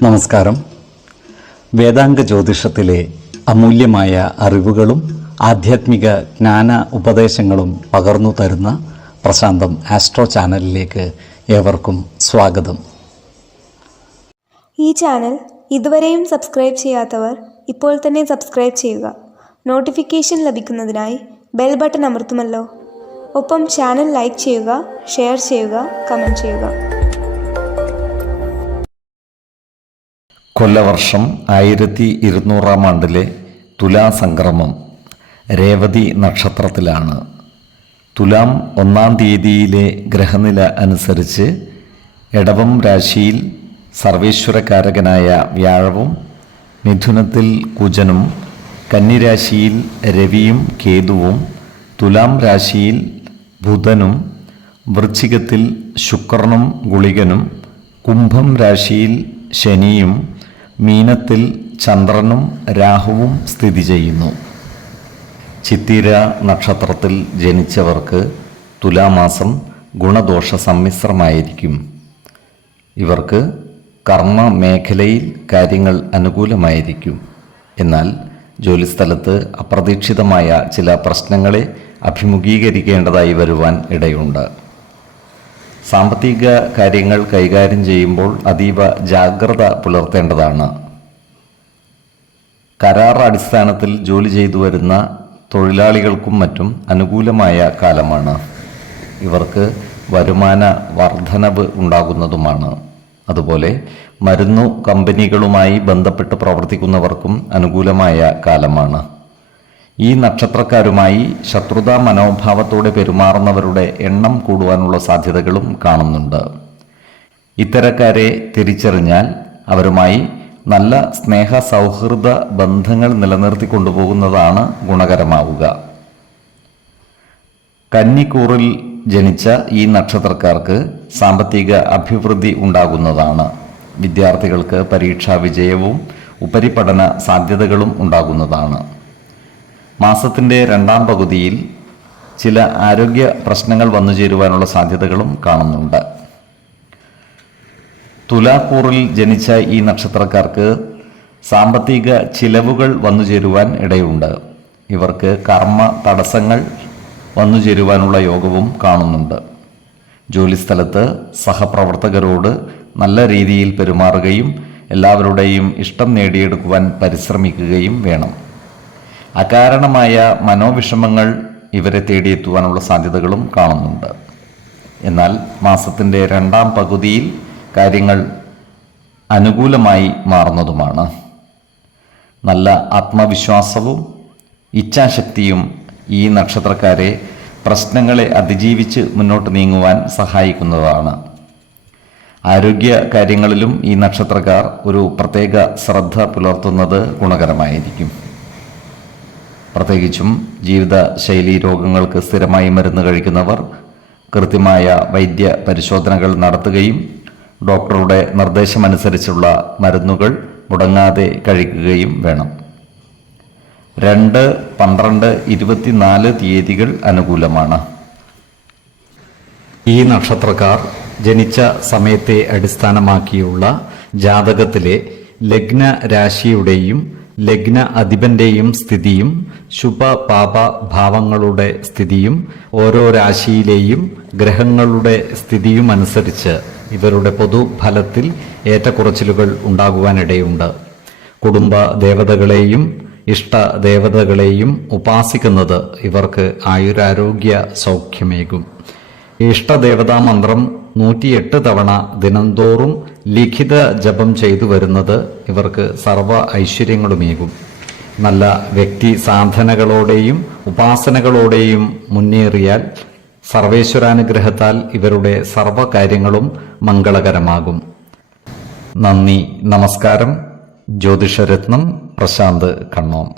നമസ്കാരം. വേദാംഗ ജ്യോതിഷത്തിലെ അമൂല്യമായ അറിവുകളും ആധ്യാത്മിക ജ്ഞാന ഉപദേശങ്ങളും പകർന്നു തരുന്ന പ്രശാന്തം ആസ്ട്രോ ചാനലിലേക്ക് ഏവർക്കും സ്വാഗതം. ഈ ചാനൽ ഇതുവരെയും സബ്സ്ക്രൈബ് ചെയ്യാത്തവർ ഇപ്പോൾ തന്നെ സബ്സ്ക്രൈബ് ചെയ്യുക. നോട്ടിഫിക്കേഷൻ ലഭിക്കുന്നതിനായി ബെൽ ബട്ടൺ അമർത്തുമല്ലോ. ഒപ്പം ചാനൽ ലൈക്ക് ചെയ്യുക, ഷെയർ ചെയ്യുക, കമൻറ്റ് ചെയ്യുക. കൊല്ലവർഷം 1200 ആണ്ടിലെ തുലാസംക്രമം രേവതി നക്ഷത്രത്തിലാണ്. തുലാം 1-ാം തീയതിയിലെ ഗ്രഹനില അനുസരിച്ച് എടവം രാശിയിൽ സർവേശ്വരകാരകനായ വ്യാഴവും, മിഥുനത്തിൽ കുജനും, കന്നിരാശിയിൽ രവിയും കേതുവും, തുലാം രാശിയിൽ ബുധനും, വൃശ്ചികത്തിൽ ശുക്രനും ഗുളികനും, കുംഭം രാശിയിൽ ശനിയും, മീനത്തിൽ ചന്ദ്രനും രാഹുവും സ്ഥിതി ചെയ്യുന്നു. ചിത്തിര നക്ഷത്രത്തിൽ ജനിച്ചവർക്ക് തുലാമാസം ഗുണദോഷ സമ്മിശ്രമായിരിക്കും. ഇവർക്ക് കർമ്മ മേഖലയിൽ കാര്യങ്ങൾ അനുകൂലമായിരിക്കും. എന്നാൽ ജോലിസ്ഥലത്ത് അപ്രതീക്ഷിതമായ ചില പ്രശ്നങ്ങളെ അഭിമുഖീകരിക്കേണ്ടതായി വരുവാൻ ഇടയുണ്ട്. സാമ്പത്തിക കാര്യങ്ങൾ കൈകാര്യം ചെയ്യുമ്പോൾ അതീവ ജാഗ്രത പുലർത്തേണ്ടതാണ്. കരാർ അടിസ്ഥാനത്തിൽ ജോലി ചെയ്തു വരുന്ന തൊഴിലാളികൾക്കും മറ്റും അനുകൂലമായ കാലമാണ്. ഇവർക്ക് വരുമാന വർധനവ് ഉണ്ടാകുന്നതുമാണ്. അതുപോലെ മരുന്നു കമ്പനികളുമായി ബന്ധപ്പെട്ട് പ്രവർത്തിക്കുന്നവർക്കും അനുകൂലമായ കാലമാണ്. ഈ നക്ഷത്രക്കാരുമായി ശത്രുതാ മനോഭാവത്തോടെ പെരുമാറുന്നവരുടെ എണ്ണം കൂടുവാനുള്ള സാധ്യതകളും കാണുന്നുണ്ട്. ഇത്തരക്കാരെ തിരിച്ചറിഞ്ഞാൽ അവരുമായി നല്ല സ്നേഹ സൗഹൃദ ബന്ധങ്ങൾ നിലനിർത്തി കൊണ്ടുപോകുന്നതാണ് ഗുണകരമാവുക. കന്നിക്കൂറിൽ ജനിച്ച ഈ നക്ഷത്രക്കാർക്ക് സാമ്പത്തിക അഭിവൃദ്ധി ഉണ്ടാകുന്നതാണ്. വിദ്യാർത്ഥികൾക്ക് പരീക്ഷാ വിജയവും ഉപരിപഠന സാധ്യതകളും ഉണ്ടാകുന്നതാണ്. മാസത്തിൻ്റെ 2-ാം പകുതിയിൽ ചില ആരോഗ്യ പ്രശ്നങ്ങൾ വന്നു ചേരുവാനുള്ള സാധ്യതകളും കാണുന്നുണ്ട്. തുലാക്കൂറിൽ ജനിച്ച ഈ നക്ഷത്രക്കാർക്ക് സാമ്പത്തിക ചിലവുകൾ വന്നു ചേരുവാൻ ഇടയുണ്ട്. ഇവർക്ക് കർമ്മ തടസ്സങ്ങൾ വന്നു ചേരുവാനുള്ള യോഗവും കാണുന്നുണ്ട്. ജോലിസ്ഥലത്ത് സഹപ്രവർത്തകരോട് നല്ല രീതിയിൽ പെരുമാറുകയും എല്ലാവരുടെയും ഇഷ്ടം നേടിയെടുക്കുവാൻ പരിശ്രമിക്കുകയും വേണം. അകാരണമായ മനോവിഷമങ്ങൾ ഇവരെ തേടിയെത്തുവാനുള്ള സാധ്യതകളും കാണുന്നുണ്ട്. എന്നാൽ മാസത്തിൻ്റെ 2-ാം പകുതിയിൽ കാര്യങ്ങൾ അനുകൂലമായി മാറുന്നതുമാണ്. നല്ല ആത്മവിശ്വാസവും ഇച്ഛാശക്തിയും ഈ നക്ഷത്രക്കാരെ പ്രശ്നങ്ങളെ അതിജീവിച്ച് മുന്നോട്ട് നീങ്ങുവാൻ സഹായിക്കുന്നതാണ്. ആരോഗ്യ കാര്യങ്ങളിലും ഈ നക്ഷത്രക്കാർ ഒരു പ്രത്യേക ശ്രദ്ധ പുലർത്തുന്നത് ഗുണകരമായിരിക്കും. പ്രത്യേകിച്ചും ജീവിതശൈലീ രോഗങ്ങൾക്ക് സ്ഥിരമായി മരുന്ന് കഴിക്കുന്നവർ കൃത്യമായ വൈദ്യ പരിശോധനകൾ നടത്തുകയും ഡോക്ടറുടെ നിർദ്ദേശമനുസരിച്ചുള്ള മരുന്നുകൾ മുടങ്ങാതെ കഴിക്കുകയും വേണം. 2, 12, 24 തീയതികൾ അനുകൂലമാണ്. ഈ നക്ഷത്രക്കാർ ജനിച്ച സമയത്തെ അടിസ്ഥാനമാക്കിയുള്ള ജാതകത്തിലെ ലഗ്ന രാശിയുടെയും ലഗ്ന അധിപന്റെയും സ്ഥിതിയും ശുഭപാപ ഭാവങ്ങളുടെ സ്ഥിതിയും ഓരോ രാശിയിലെയും ഗ്രഹങ്ങളുടെ സ്ഥിതിയും അനുസരിച്ച് ഇവരുടെ പൊതുഫലത്തിൽ ഏറ്റക്കുറച്ചിലുകൾ ഉണ്ടാകുവാനിടയുണ്ട്. കുടുംബ ദേവതകളെയും ഇഷ്ടദേവതകളെയും ഉപാസിക്കുന്നത് ഇവർക്ക് ആയുരാരോഗ്യ സൗഖ്യമേകും. ഇഷ്ടദേവതാ മന്ത്രം 108 തവണ ദിനംതോറും ലിഖിത ജപം ചെയ്തു വരുന്നത് ഇവർക്ക് സർവ ഐശ്വര്യങ്ങളുമേകും. നല്ല വ്യക്തി സാധനകളോടെയും ഉപാസനകളോടെയും മുന്നേറിയാൽ സർവേശ്വരാനുഗ്രഹത്താൽ ഇവരുടെ സർവകാര്യങ്ങളും മംഗളകരമാകും. നന്ദി, നമസ്കാരം. ജ്യോതിഷരത്നം പ്രശാന്ത് കണ്ണോം.